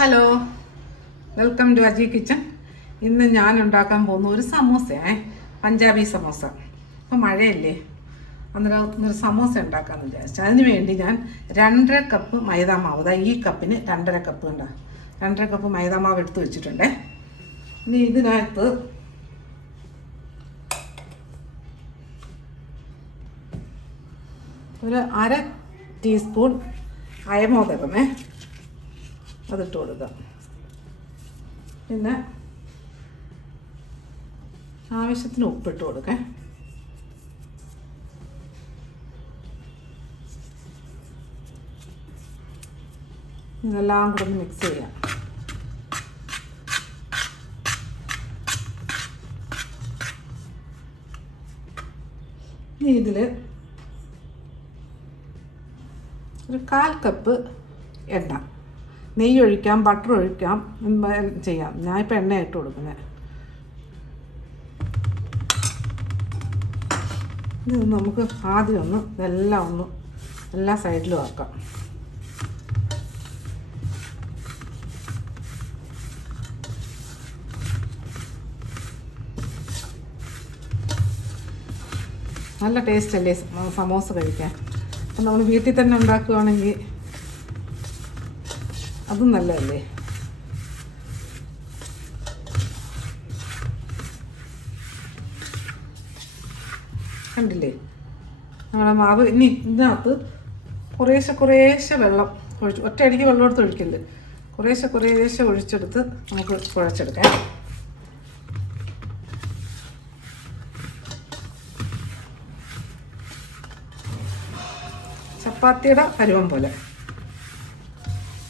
Hello welcome to Aji kitchen ഇന്ന് ഞാൻ ഉണ്ടാക്കാൻ പോകുന്ന ഒരു സമോസയാണ്. പഞ്ചാബി സമോസ. ഇപ്പം മഴയല്ലേ. അന്നേരം ഒരു സമോസ ഉണ്ടാക്കാമെന്ന് വിചാരിച്ചു. അതിന് വേണ്ടി ഞാൻ രണ്ടര കപ്പ് മൈദാ മാവ്. അതാ ഈ കപ്പിന് രണ്ടര കപ്പ് കണ്ട. രണ്ടര കപ്പ് മൈദാ മാവ് എടുത്ത് വെച്ചിട്ടുണ്ടേ. ഇനി ഇതിനകത്ത് ഒരു അര ടീസ്പൂൺ അയമോദകമേ. അതിട്ട് കൊടുക്കാം. പിന്നെ ആവശ്യത്തിന് ഉപ്പിട്ട് കൊടുക്കേ. ഇതെല്ലാം കൂടെ ഒന്ന് മിക്സ് ചെയ്യാം. ഇനി ഇതിൽ ഒരു കാൽ കപ്പ് എണ്ണ. നെയ്യ് ഒഴിക്കാം ബട്ടർ ഒഴിക്കാം ചെയ്യാം. ഞാനിപ്പോൾ എണ്ണ ഇട്ട് കൊടുക്കുന്നത് ഇത് നമുക്ക് ആദ്യം ഒന്ന് ഇതെല്ലാം ഒന്ന് എല്ലാ സൈഡിലും ആക്കാം. നല്ല ടേസ്റ്റ് അല്ലേ സമ- സമോസ കഴിക്കാൻ? അപ്പം നമ്മൾ വീട്ടിൽ തന്നെ ഉണ്ടാക്കുകയാണെങ്കിൽ അതും നല്ലതല്ലേ? കണ്ടില്ലേ? നമ്മുടെ മാവ് ഇനി ഇതിനകത്ത് കുറേശ്ശെ കുറേശ്ശെ വെള്ളം ഒഴിച്ച് ഒറ്റയടിക്ക് വെള്ളം എടുത്ത് ഒഴിക്കരുത് കുറേശ്ശെ കുറേശ്ശെ ഒഴിച്ചെടുത്ത് നമുക്ക് കുഴച്ചെടുക്കാം. ചപ്പാത്തിയുടെ പരുവം പോലെ.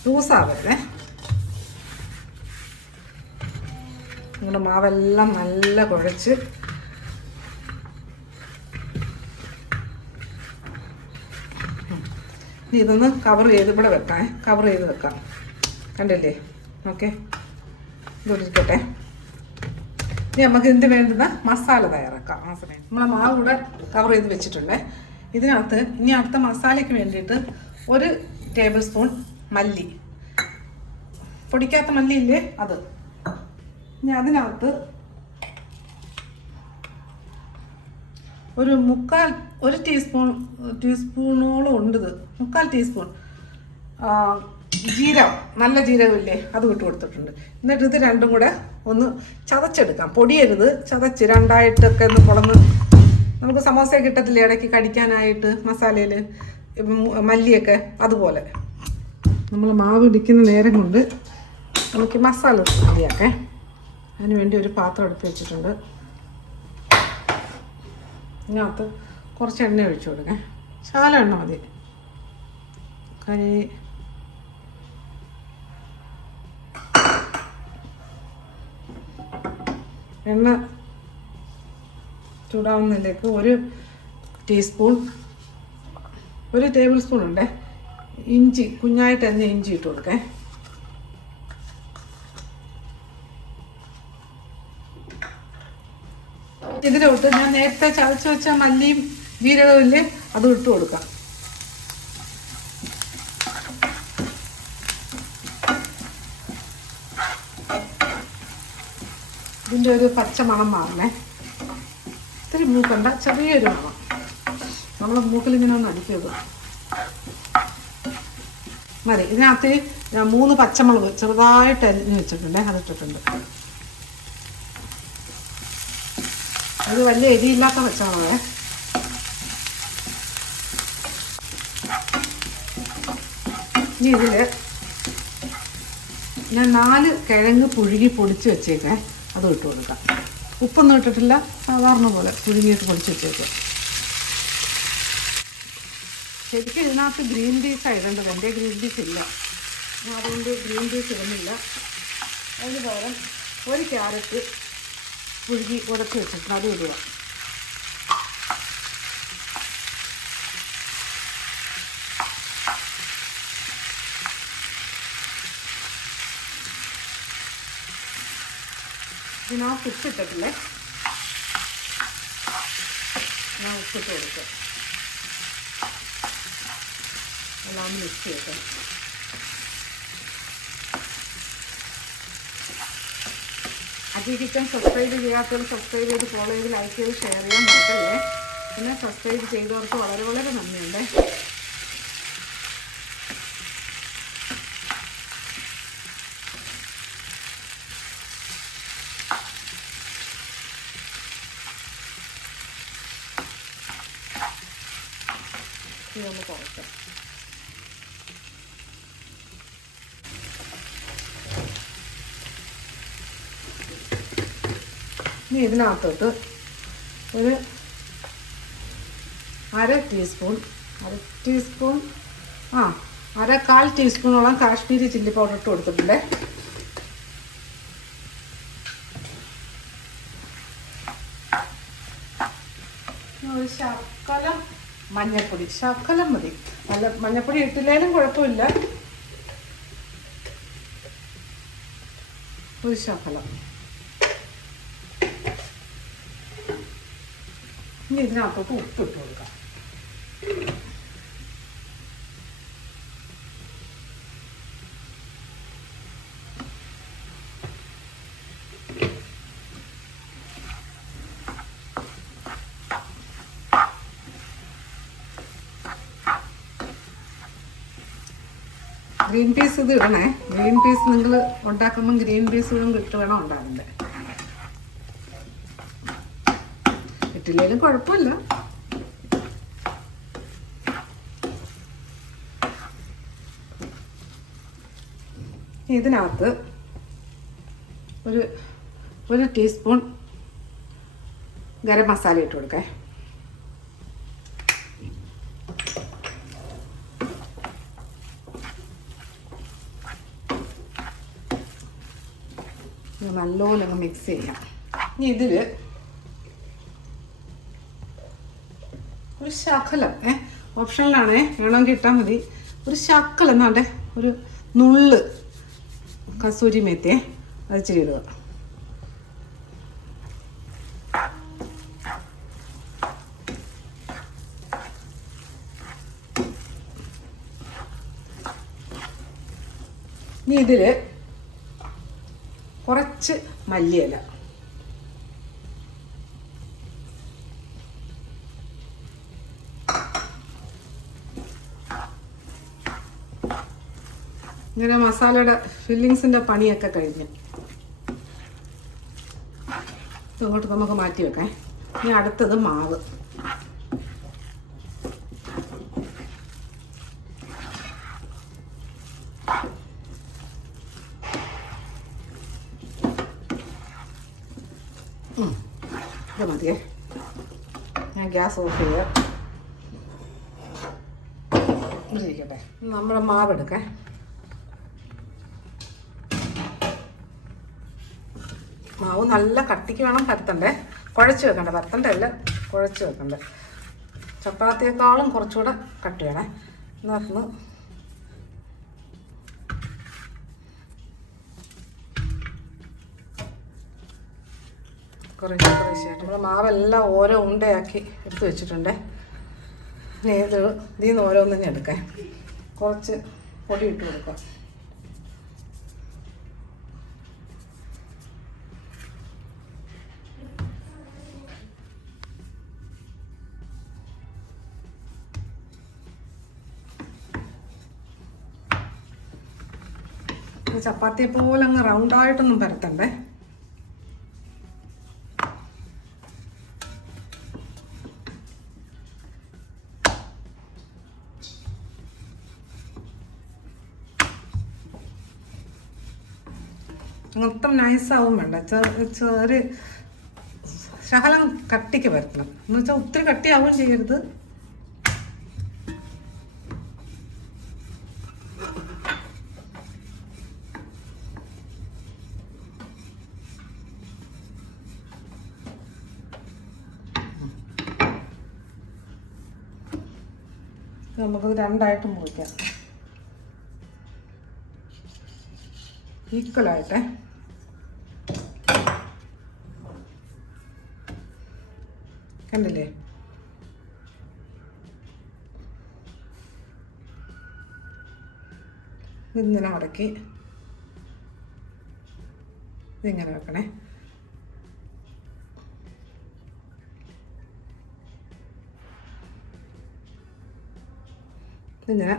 ലൂസാവരുതേ നിങ്ങളുടെ മാവെല്ലാം നല്ല കുഴച്ച്. ഇതൊന്ന് കവർ ചെയ്ത് ഇവിടെ വെക്കാം കവർ ചെയ്ത് വെക്കാം. കണ്ടില്ലേ? ഓക്കെ ഇതൊരിക്കട്ടെ. ഇനി നമുക്ക് ഇതിന് വേണ്ടുന്ന മസാല തയ്യാറാക്കാം. ആ സമയം. നമ്മളെ മാവ് ഇവിടെ കവർ ചെയ്ത് വെച്ചിട്ടുണ്ട്. ഇതിനകത്ത് ഇനി അടുത്ത മസാലയ്ക്ക് വേണ്ടിയിട്ട് ഒരു ടേബിൾ സ്പൂൺ മല്ലി. പൊടിക്കാത്ത മല്ലി ഇല്ലേ? അത്. ഇനി അതിനകത്ത് ഒരു മുക്കാൽ ഒരു ടീസ്പൂൺ ടീസ്പൂണോളം ഉണ്ട് ഇത്. മുക്കാൽ ടീസ്പൂൺ. ജീരകം. നല്ല ജീരകമില്ലേ അത് വിട്ട് കൊടുത്തിട്ടുണ്ട്. എന്നിട്ട് ഇത് രണ്ടും കൂടെ ഒന്ന് ചതച്ചെടുക്കാം. പൊടിയരുത്. ചതച്ച് രണ്ടായിട്ടൊക്കെ ഒന്ന് കുളന്ന് നമുക്ക് സമോസ കിട്ടത്തില്ലേ? ഇടയ്ക്ക് കടിക്കാനായിട്ട് മസാലയിൽ മല്ലിയൊക്കെ അതുപോലെ. നമ്മൾ മാവ് ഇടിക്കുന്ന നേരം കൊണ്ട് നമുക്ക് മസാല റെഡിയാക്കേ അതിന് വേണ്ടി ഒരു പാത്രം എടുത്ത് വെച്ചിട്ടുണ്ട്. ഇതിനകത്ത് കുറച്ച് എണ്ണ ഒഴിച്ചു കൊടുക്കേ. ശാല എണ്ണ മതി. കരി. എണ്ണ ചൂടാവുന്നതിലേക്ക് ഒരു ടീസ്പൂൺ ഒരു ടേബിൾ സ്പൂൺ ഉണ്ടേ. ഇഞ്ചി കുഞ്ഞായിട്ട് തന്നെ ഇഞ്ചി ഇട്ട് കൊടുക്കേ. ഇതിലോട്ട് ഞാൻ നേരത്തെ ചതച്ച് വെച്ച മല്ലിയും ജീരകവും ഇല്ലേ അതും ഇട്ട് കൊടുക്കാം. ഇതിന്റെ ഒരു പച്ച മണം മാറണേ. ഇത്തിരി മൂക്കണ്ട ചെറിയൊരു മണം. നമ്മളെ മൂക്കിൽ ഇങ്ങനെ ഒന്ന് അടിക്കരുത്. മതി. ഇതിനകത്ത് മൂന്ന് പച്ചമുളക് ചെറുതായിട്ട് അരിഞ്ഞ് വെച്ചിട്ടുണ്ട്. അതിട്ടിട്ടുണ്ട് അത് വലിയ എരിയില്ലാത്ത പച്ചമുളകേ. ഇനി ഇതിൽ ഞാൻ നാല് കിഴങ്ങ് പുഴുകി പൊടിച്ച് വെച്ചേക്കേ. അത് ഇട്ട് കൊടുക്കാം. ഉപ്പൊന്നും ഇട്ടിട്ടില്ല. സാധാരണ പോലെ പുഴുങ്ങിയിട്ട് പൊടിച്ച് വെച്ചേക്കാം. ശരിക്കും ഇതിനകത്ത് ഗ്രീൻ പീസ് ആയിരുന്നു എന്റെ ഗ്രീൻ പീസ് ഇല്ല. ഞാൻ അതുകൊണ്ട് ഗ്രീൻ പീസ് ഇടുന്നില്ല. അതിന് പകരം ഒരു ക്യാരറ്റ് പുഴുകി ഉടച്ച് വെച്ചിട്ടുണ്ട്. അത് ഇടുക. ഇതിനാ ഉപ്പിട്ടിട്ടില്ലേ? ഞാൻ ഉപ്പിട്ട് കൊടുക്കുക എല്ലാം മിക്സ് ചെയ്യട്ടെ അജി കിച്ചൻ സബ്സ്ക്രൈബ് ചെയ്യാത്തവർ സബ്സ്ക്രൈബ് ചെയ്ത് ഫോളോ ചെയ്ത് ലൈക്ക് ചെയ്ത് ഷെയർ ചെയ്യാൻ മറക്കല്ലേ. പിന്നെ സബ്സ്ക്രൈബ് ചെയ്തവർക്ക് വളരെ വളരെ നന്ദിയുണ്ട്. ഇനി ഇതിനകത്തോട്ട് ഒരു അര ടീസ്പൂൺ അര ടീസ്പൂൺ ആ അര കാൽ ടീസ്പൂണോളം കാശ്മീരി ചില്ലി പൗഡർ ഇട്ട് കൊടുത്തിട്ടുണ്ട്. ഒരു ശകലം മഞ്ഞപ്പൊടി ശർക്കല മതി. നല്ല മഞ്ഞപ്പൊടി ഇട്ടില്ലേലും കുഴപ്പമില്ല. ഒരു ശകലം. ഇനി ഇതിനകത്തോട്ട് ഉപ്പ് ഇട്ട് കൊടുക്കാം ഗ്രീൻ പീസ് ഇത് ഇടണേ. ഗ്രീൻ പീസ് നിങ്ങൾ ഉണ്ടാക്കുമ്പോൾ ഗ്രീൻ പീസ് ഇടും ഇട്ട് വേണം ഇട്ടില്ലേലും കുഴപ്പമില്ല. ഇതിനകത്ത് ഒരു ഒരു ടീസ്പൂൺ ഗരം മസാല ഇട്ട് കൊടുക്കേ. നല്ലപോലെ മിക്സ് ചെയ്യാം. ഇനി ഇതിൽ ഒരു ശകലം ഏ? ഓപ്ഷനിലാണേ. വേണമെങ്കിൽ ഇട്ടാൽ മതി. ഒരു ശകലം എന്നാണ്ടേ ഒരു നുള്ള് കസൂരി മേത്തേ അത് ഇടുക. ഇനി ഇതിൽ കുറച്ച് മല്ലിയില. ഇങ്ങനെ മസാലയുടെ ഫില്ലിങ്സിന്റെ പണിയൊക്കെ കഴിഞ്ഞു. ഇങ്ങോട്ട് നമുക്ക് മാറ്റി വെക്കാം. ഇനി അടുത്തത് മാവ്. ഇത് മതിയേ. ഞാൻ ഗ്യാസ് ഓഫ് ചെയ്യാം. ഇരിക്കട്ടെ. നമ്മുടെ മാവ് മാവ് നല്ല കട്ടിക്ക് വേണം പരത്തണ്ടേ? കുഴച്ച് വെക്കണ്ടേ? പരത്തണ്ടല്ല കുഴച്ച് വെക്കണ്ടേ? ചപ്പാത്തിയേക്കാളും കുറച്ചുകൂടെ കട്ട് വേണേ എന്നറിഞ്ഞ് കുറേ കുറേശ്ശായിട്ട് നമ്മൾ മാവെല്ലാം ഓരോ ഉണ്ടയാക്കി എടുത്ത് വെച്ചിട്ടുണ്ട്. ഇനി ഇത് ഇതിൽ നിന്ന് ഓരോന്നെ എടുക്കാം. കുറച്ച് പൊടി ഇട്ട് കൊടുക്കാം. ഇത് ചപ്പാത്തിയെ പോലെ അങ്ങ് റൗണ്ടായിട്ടൊന്നും പരത്തണ്ടേ. മൊത്തം നൈസാവും വേണ്ട. ചെറിയ ശകലം കട്ടിക്ക് വരത്തണം എന്ന് വെച്ചാൽ ഒത്തിരി കട്ടിയാവുകയും ചെയ്യരുത്. നമുക്കത് രണ്ടായിട്ട് മുറിക്കാം. ഈക്വലായിട്ടേ കണ്ടില്ലേ? ഇതിങ്ങനെ മടക്കി. ഇതിങ്ങനെ വെക്കണേ. ഇങ്ങനെ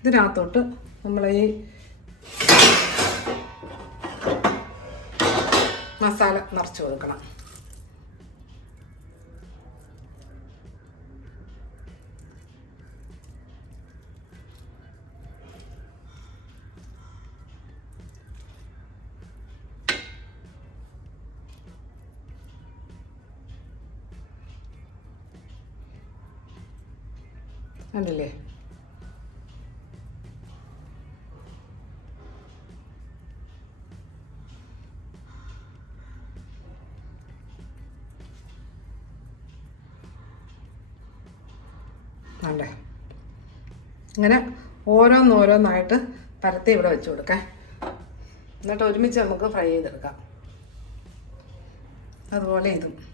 ഇതിനകത്തോട്ട് നമ്മൾ ഈ മസാല നിറച്ച് കൊടുക്കണം. കണ്ടില്ലേ? അങ്ങനെ ഇങ്ങനെ ഓരോന്നോരോന്നായിട്ട് പരത്തി ഇവിടെ വെച്ച് കൊടുക്കാം. എന്നിട്ട് ഒരുമിച്ച് നമുക്ക് ഫ്രൈ ചെയ്തെടുക്കാം. അതുപോലെ ഇതും.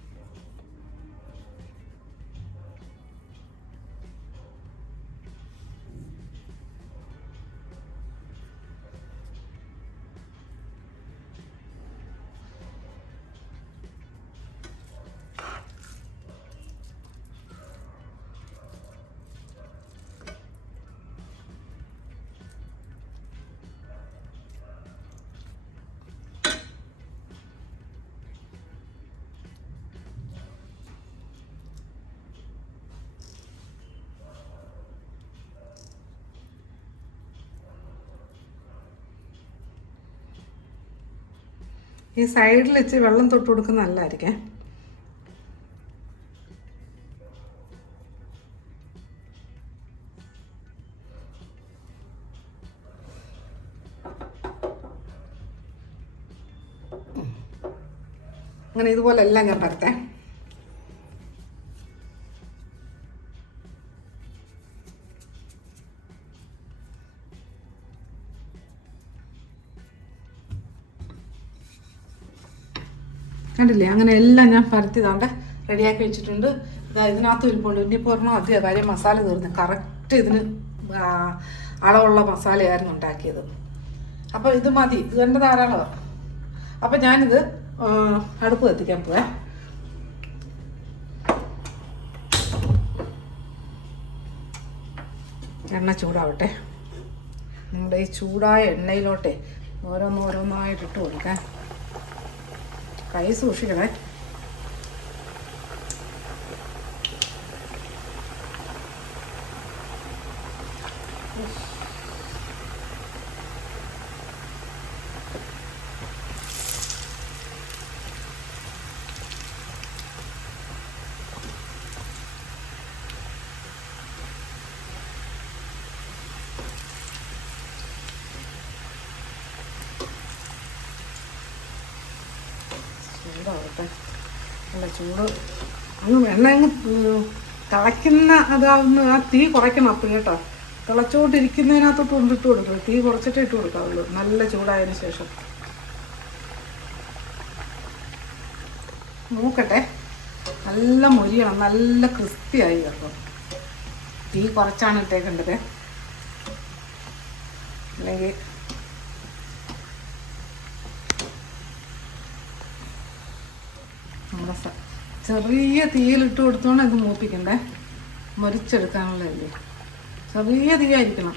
ഈ സൈഡിൽ വെച്ച് വെള്ളം തൊട്ട് കൊടുക്കുന്ന നല്ലതായിരിക്കേ. അങ്ങനെ ഇതുപോലെ എല്ലാം ഞാൻ പരത്തേ. കണ്ടില്ലേ? അങ്ങനെ എല്ലാം ഞാൻ പരത്തി താണ്ട് റെഡിയാക്കി വെച്ചിട്ടുണ്ട്. ഇതാ ഇതിനകത്ത് ഇരിപ്പുണ്ട് ഇനിയിപ്പോൾ ഒരെണ്ണം അധികം കാര്യം മസാല തീർന്നു. കറക്റ്റ് ഇതിന് അളവുള്ള മസാലയായിരുന്നു ഉണ്ടാക്കിയത്. അപ്പോൾ ഇത് മതി. ഇത് കണ്ട ധാരാളമാണ് അപ്പം ഞാനിത് അടുപ്പ് കത്തിക്കാൻ പോവാ. എണ്ണ ചൂടാവട്ടെ. നമ്മുടെ ഈ ചൂടായ എണ്ണയിലോട്ടെ ഓരോന്നോരോന്നായിട്ട് ഇട്ട് കൊടുക്കാം കൈ സൂക്ഷിക്കണേ. ചൂടാവട്ടെ അല്ല ചൂട്. അങ്ങ് എണ്ണ അങ്ങ് തിളയ്ക്കുന്ന അതാവുന്ന ആ തീ കുറയ്ക്കണം അപ്പം കേട്ടോ. തിളച്ചോണ്ടിരിക്കുന്നതിനകത്തോട്ട് കൊണ്ടിട്ട് കൊടുക്കണം തീ കുറച്ചിട്ട് ഇട്ട് കൊടുക്കാവുള്ളൂ. നല്ല ചൂടായതിനു ശേഷം. നോക്കട്ടെ. നല്ല മൊരിയണം. നല്ല ക്രിസ്പിയായി കേട്ടോ. തീ കുറച്ചാണ് ഇട്ടേക്കേണ്ടത്. അല്ലെങ്കിൽ നമ്മുടെ സ- ചെറിയ തീയിലിട്ട് കൊടുത്തോണ്ട് ഇത് മൂപ്പിക്കണ്ടേ? മുരിച്ചെടുക്കാനുള്ളതല്ലേ? ചെറിയ തീയായിരിക്കണം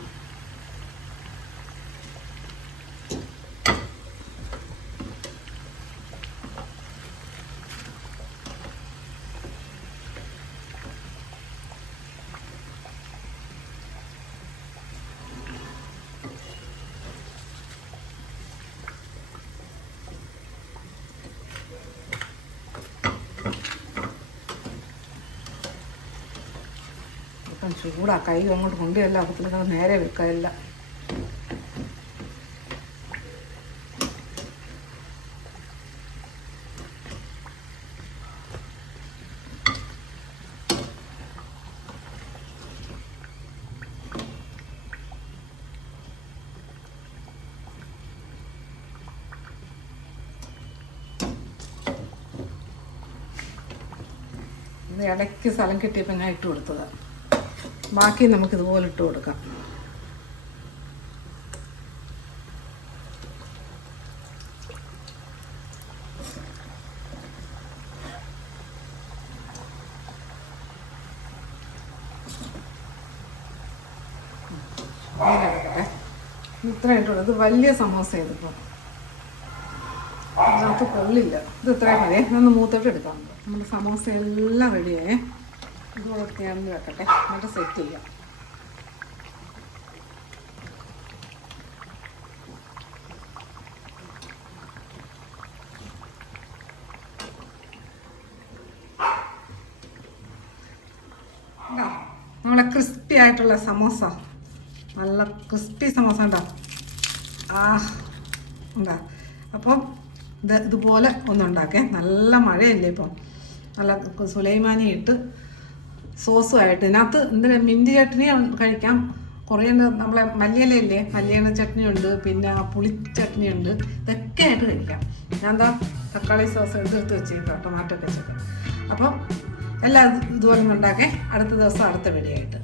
ഇപ്പം ചൂടാ കൈ അങ്ങോട്ട് കൊണ്ടുവല്ല അപ്പത്തിലൊക്കെ നേരെ വെക്കാറില്ല ഇടയ്ക്ക് സ്ഥലം കിട്ടിയപ്പോൾ ഞാൻ ഇട്ട് കൊടുത്തതാണ് ബാക്കി നമുക്ക് ഇതുപോലെ ഇട്ട് കൊടുക്കാം. എടുക്കട്ടെ ഇത് വലിയ സമോസ ഇതിപ്പോൾ അതിനകത്ത് കൊള്ളില്ല. ഇത് ഇത്രയും മതി ഇതൊന്ന് മൂത്തോട്ട് എടുക്കാം നമ്മുടെ സമോസ എല്ലാം റെഡിയായേ ഇതുകൂടെ ഞാൻ വെക്കട്ടെ. എന്നിട്ട് സെറ്റ് ചെയ്യാം? നമ്മളെ ക്രിസ്പി ആയിട്ടുള്ള സമോസ. നല്ല ക്രിസ്പി സമോസ ഉണ്ടോ ആ ഉണ്ടാ അപ്പോൾ ഇത് ഇതുപോലെ ഒന്നുണ്ടാക്കേ നല്ല മഴയല്ലേ ഇപ്പം. നല്ല സുലൈമാനി ഇട്ട് സോസുമായിട്ട്. ഇതിനകത്ത് എന്തിനാ മിന്റ് ചട്നി കഴിക്കാം. കുറേ നമ്മളെ മല്ലിയിലയില്ലേ? മല്ലിയില ചട്നി ഉണ്ട് പിന്നെ പുളി ചട്നി ഉണ്ട് ഇതൊക്കെ ആയിട്ട് കഴിക്കാം. ഞാൻ എന്താ തക്കാളി സോസ് എടുത്ത് വെച്ചേക്കാം ടൊമാറ്റോ വെച്ചിട്ട്. അപ്പം എല്ലാം ഇതുപോലെ ഉണ്ടാക്കേ. അടുത്ത ദിവസം അടുത്ത വെടിയായിട്ട്